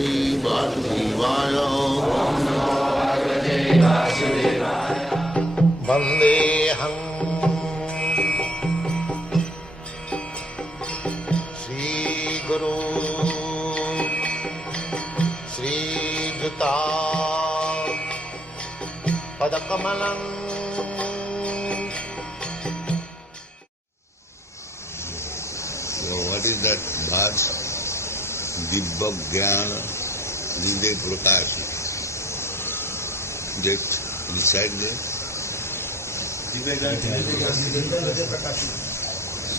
Shri Vasudevaya. Vandeham Shri Guru Shri Juta Padakamalam. So what is that verse? Dibba Jnana Hriday Prakash. That beside there?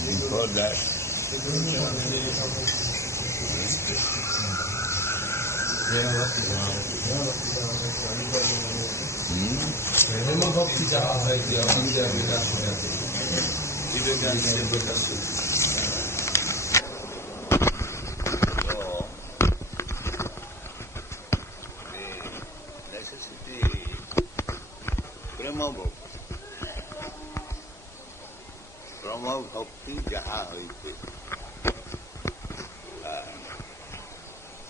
Before that? Brahma Bhakti jaha hoite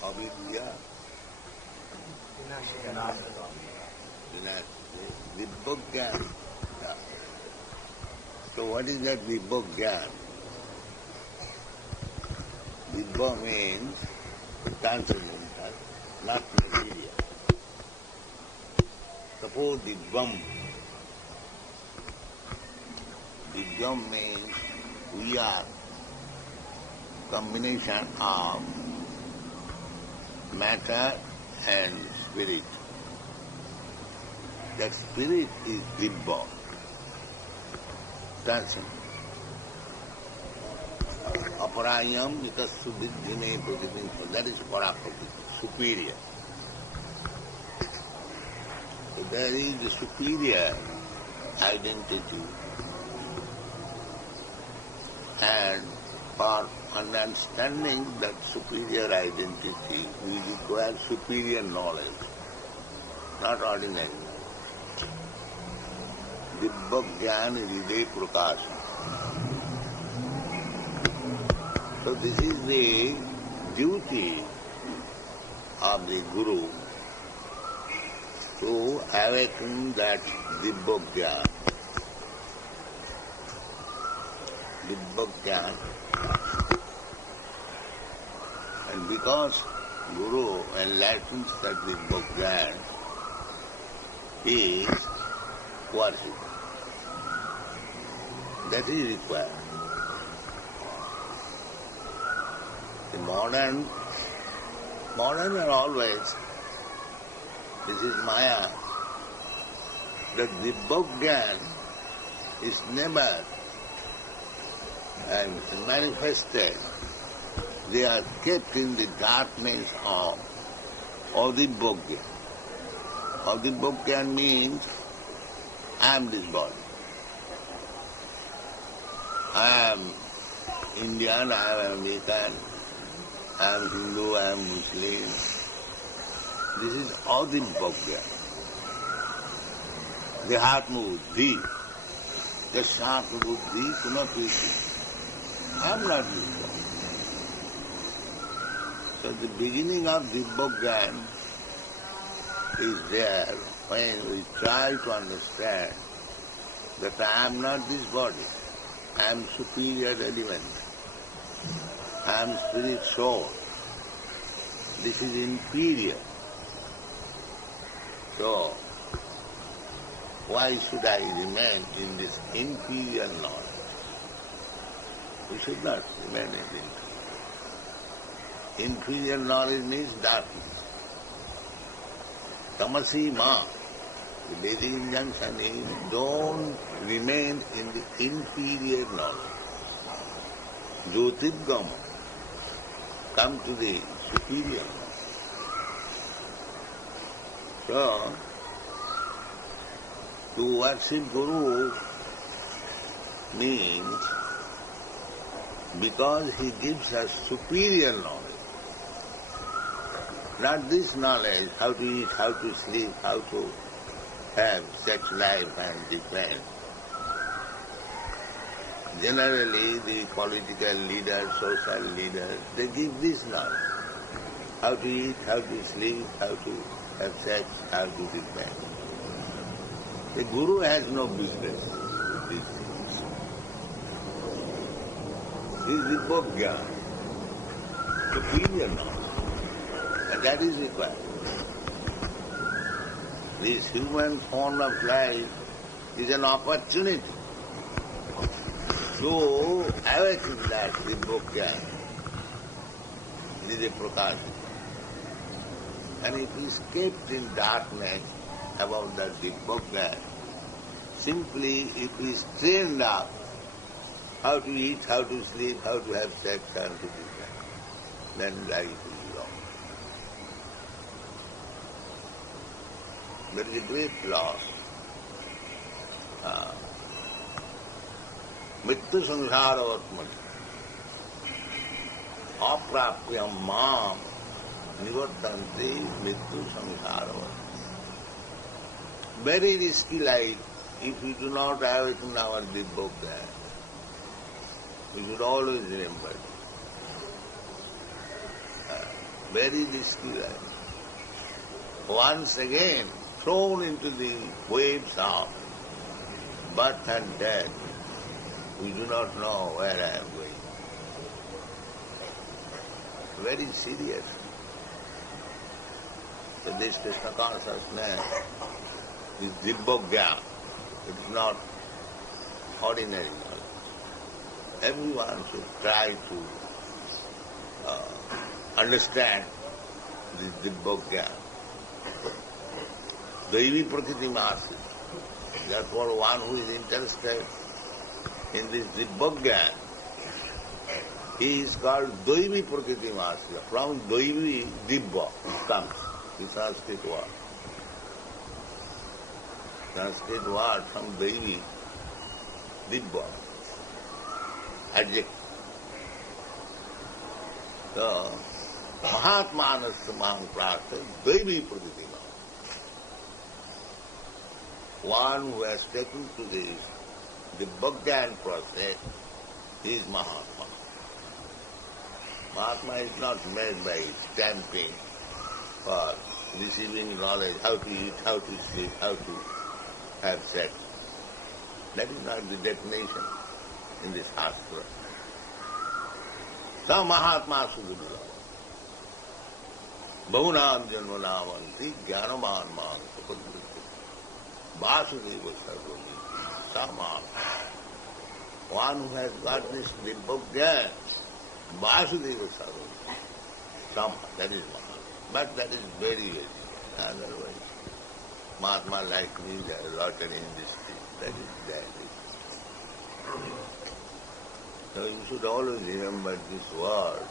avidya Dibba Jnana. So what is that Dibba Jnana? Dibba means transcendental, not material. Suppose Dibbam. Dibbam means we are combination of matter and spirit. That spirit is Dibba, transcendent. Aparayam vitassu vidyane prakriti. That is Paraprakriti, superior. So there is the superior identity. And for understanding that superior identity, we require superior knowledge, not ordinary knowledge. Dibba Jnana Hriday Prakash. So this is the duty of the Guru to awaken that Dibba Jnana. Dibba Jnana. And because Guru enlightens that Dibba Jnana is worship. That is required. The modern are always, this is Maya, that Dibba Jnana is never manifested. They are kept in the darkness of Dibba Jnana. Dibba Jnana means I am this body. I am Indian, I am American, I am Hindu, I am Muslim. This is Dibba Jnana. The Atma-buddhi. Just Atma-buddhi, Puna-priti. I am not this body. So the beginning of Dibba Jnana is there when we try to understand that I am not this body. I am superior element. I am spirit soul. This is inferior. So, why should I remain in this inferior knowledge? We should not remain in it. Inferior knowledge means darkness. Tamasi ma. The basic injunction is don't remain in the inferior knowledge. Jyotirgama. Come to the superior knowledge. So, to worship Guru means because he gives us superior knowledge. Not this knowledge, how to eat, how to sleep, how to have sex life and defend. Generally, the political leaders, social leaders, they give this knowledge. how to eat, how to sleep, how to have sex, how to be married. The Guru has no business with these things. He is the Bhogyan, superior knowledge, and that is required. This human form of life is an opportunity to awaken that the Bhogyan, the Prakash. And if he is kept in darkness about that Bhogyan, simply if he is trained up how to eat, how to sleep, how to have sex, how to do that, then life is long. There is a great loss. Mrityu samsaravatmani aprapyam mam nivartanti mrityu samsaravatmani. Very risky life if we do not awaken our Dibbogyan. We should always remember it. Very risky life. Once again thrown into the waves of birth and death, we do not know where I am going. Very serious. So this Krishna consciousness is Dibbogyan. It is not ordinary knowledge. Everyone should try to understand this Dibbogyan. Daivi Prakriti Masi. Therefore one who is interested in this Dibbogyan, he is called Daivi Prakriti Masi. From Daivi, Dibba comes, the Sanskrit word. Sanskrit word from Daivi, Dibba, adjective. So, Mahatmanasya Mahaprastha, Daivi Prakriti. One who has taken to this, the Bhogyan process, is Mahatma. Mahatma is not made by stamping or receiving knowledge, how to eat, how to sleep, how to have sex. That is not the definition in this Shastra. Sa Mahatma Sudurla. Bahunam Janmanavanti Jnanaman Man Supadurla. Vasudeva Sarvamiti, Sama. One who has got this Dibbogyan, Vasudeva Sarvamiti, Sama, that is Mahatma. But that is very, very, otherwise, Mahatma like me, there are lottery industry, that is that. So you should always remember this word,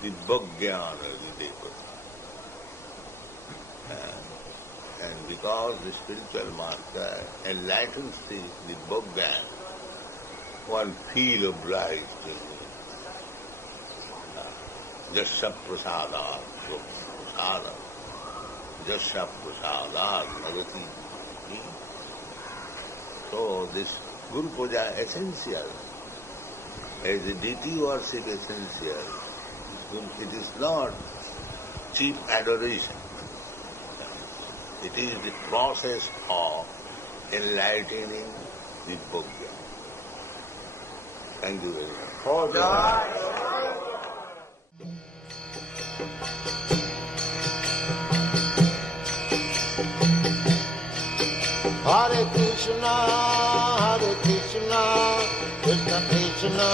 Dibbogyan or the Deva. And because the spiritual master enlightens the Bhogyan, one feel obliged to Jasya Prasada, Jasya Prasada, Bhagati. So this Guru Puja essential, as the deity worship essential, it is not cheap adoration. It is the process of enlightening the Bhogyan. Thank you very much. Hare Krishna, Krishna Krishna,